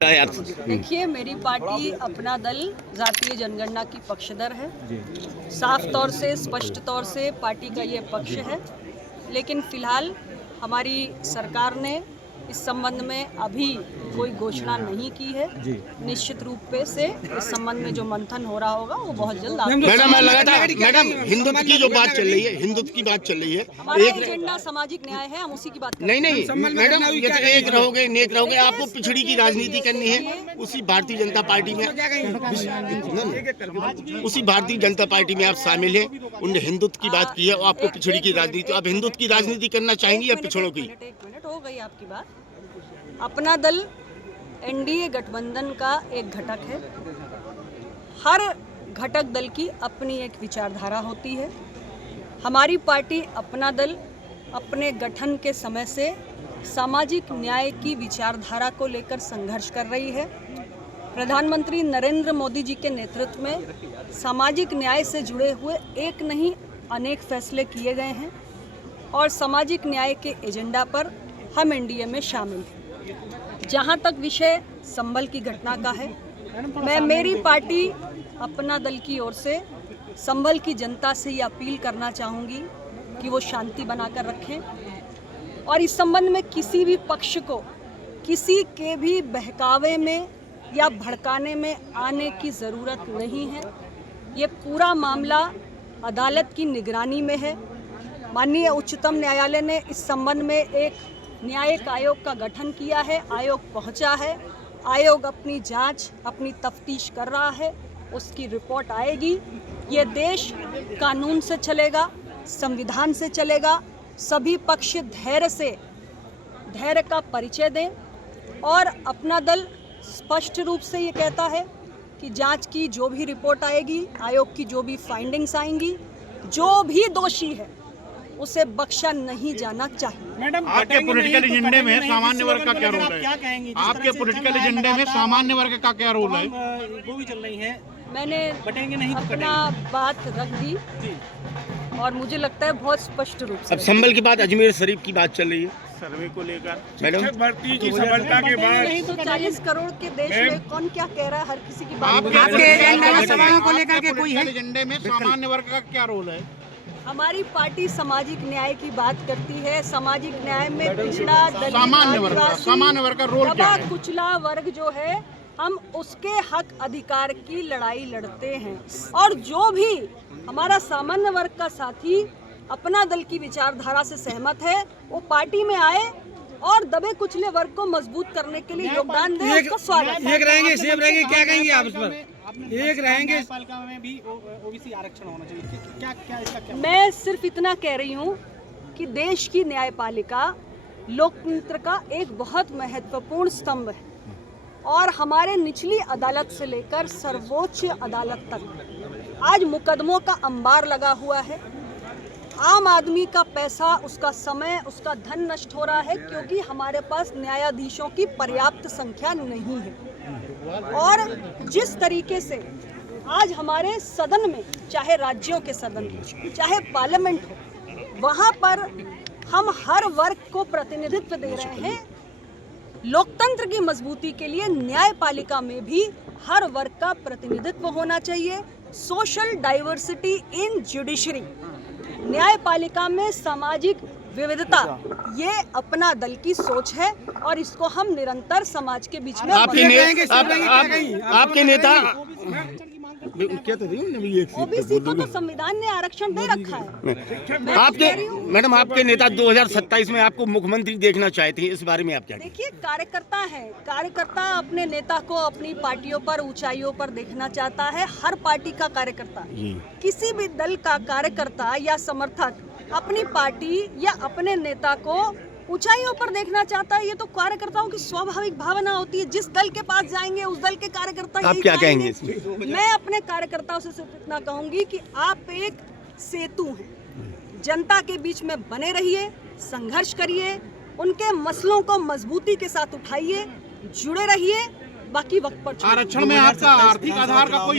देखिए, मेरी पार्टी अपना दल जातीय जनगणना की पक्षधर है। साफ तौर से, स्पष्ट तौर से पार्टी का ये पक्ष है। लेकिन फिलहाल हमारी सरकार ने इस संबंध में अभी कोई घोषणा नहीं की है। निश्चित रूप से इस संबंध में जो मंथन हो रहा होगा वो बहुत जल्द मैडम हिंदुत्व की जो बात चल रही है, हिंदुत्व की बात चल रही है, हमारा एजेंडा सामाजिक न्याय है, हम उसी की बात कर रहे हैं। नहीं मैडम, ये तो एक रहोगे नेक रहोगे, आपको पिछड़ी की राजनीति करनी है। उसी भारतीय जनता पार्टी में आप शामिल हैं। उनने हिंदुत्व की बात की है और आपको पिछड़ी की राजनीति, आप हिंदुत्व की राजनीति करना चाहेंगी या पिछड़ों की? एक मिनट हो गई आपकी बात। अपना दल एनडीए गठबंधन का एक घटक है। हर घटक दल की अपनी एक विचारधारा होती है। हमारी पार्टी अपना दल अपने गठन के समय से सामाजिक न्याय की विचारधारा को लेकर संघर्ष कर रही है। प्रधानमंत्री नरेंद्र मोदी जी के नेतृत्व में सामाजिक न्याय से जुड़े हुए एक नहीं अनेक फैसले किए गए हैं और सामाजिक न्याय के एजेंडा पर हम एनडीए में शामिल हैं। जहां तक विषय संभल की घटना का है, मैं मेरी पार्टी अपना दल की ओर से संभल की जनता से ये अपील करना चाहूँगी कि वो शांति बनाकर रखें और इस संबंध में किसी भी पक्ष को किसी के भी बहकावे में या भड़काने में आने की ज़रूरत नहीं है। ये पूरा मामला अदालत की निगरानी में है। माननीय उच्चतम न्यायालय ने इस संबंध में एक न्यायिक आयोग का गठन किया है। आयोग पहुंचा है। आयोग अपनी जांच, अपनी तफ्तीश कर रहा है। उसकी रिपोर्ट आएगी। ये देश कानून से चलेगा, संविधान से चलेगा। सभी पक्ष धैर्य का परिचय दें और अपना दल स्पष्ट रूप से ये कहता है कि जांच की जो भी रिपोर्ट आएगी, आयोग की जो भी फाइंडिंग्स आएंगी, जो भी दोषी है उसे बख्शा नहीं जाना चाहिए। मैडम, आपके पॉलिटिकल एजेंडे में सामान्य वर्ग का क्या रोल है? क्या कहेंगी? आपके पॉलिटिकल एजेंडे में सामान्य वर्ग का क्या रोल है? वो भी चल रही है। मैंने अपना बात रख दी और मुझे लगता है बहुत स्पष्ट रूप से। अब संभल के बाद अजमेर शरीफ की बात चल रही है सर्वे को लेकर। मैडम, भर्ती की सफलता के बाद नहीं तो 40 करोड़ के देश में कौन क्या कह रहा है, हर किसी की बात। आपके एजेंडे में सामान्य वर्ग का क्या रोल है? हमारी पार्टी सामाजिक न्याय की बात करती है। सामाजिक न्याय में पिछड़ा, सामान्य वर्ग का रोल क्या है? कुचला वर्ग जो है, हम उसके हक अधिकार की लड़ाई लड़ते हैं और जो भी हमारा सामान्य वर्ग का साथी अपना दल की विचारधारा से सहमत है वो पार्टी में आए और दबे कुचले वर्ग को मजबूत करने के लिए योगदान दे। उसका स्वागत है। एक रहेंगे, सेब रहेंगे, क्या कहेंगे आप इस पर? एक रहेंगे, पालिका में भी ओबीसी आरक्षण होना चाहिए। क्या इसका क्या? मैं सिर्फ इतना कह रही हूँ कि देश की न्यायपालिका लोकतंत्र का एक बहुत महत्वपूर्ण स्तंभ है और हमारे निचली अदालत से लेकर सर्वोच्च अदालत तक आज मुकदमों का अंबार लगा हुआ है। आम आदमी का पैसा, उसका समय, उसका धन नष्ट हो रहा है क्योंकि हमारे पास न्यायाधीशों की पर्याप्त संख्या नहीं है। और जिस तरीके से आज हमारे सदन में, चाहे राज्यों के सदन हो, चाहे पार्लियामेंट हो, वहाँ पर हम हर वर्ग को प्रतिनिधित्व दे रहे हैं। लोकतंत्र की मजबूती के लिए न्यायपालिका में भी हर वर्ग का प्रतिनिधित्व होना चाहिए। सोशल डाइवर्सिटी इन जुडिशरी, न्यायपालिका में सामाजिक विविधता, ये अपना दल की सोच है और इसको हम निरंतर समाज के बीच में आपके नेता ओबीसी को तो संविधान ने आरक्षण दे रखा है। आपके नेता 2027 में आपको मुख्यमंत्री देखना चाहते हैं, इस बारे में आप क्या? देखिए, कार्यकर्ता है। कार्यकर्ता अपने नेता को अपनी पार्टियों पर, ऊंचाइयों पर देखना चाहता है। हर पार्टी का कार्यकर्ता, किसी भी दल का कार्यकर्ता या समर्थक अपनी पार्टी या अपने नेता को ऊंचाइयों पर देखना चाहता है। ये तो कार्यकर्ताओं की स्वाभाविक भावना होती है। जिस दल के पास जाएंगे उस दल के कार्यकर्ता आप क्या कहेंगे? मैं अपने कार्यकर्ताओं से सिर्फ इतना कहूंगी कि आप एक सेतु हैं। जनता के बीच में बने रहिए, संघर्ष करिए, उनके मसलों को मजबूती के साथ उठाइए, जुड़े रहिए। बाकी वक्त पर आरक्षण में आपका आर्थिक आधार का कोई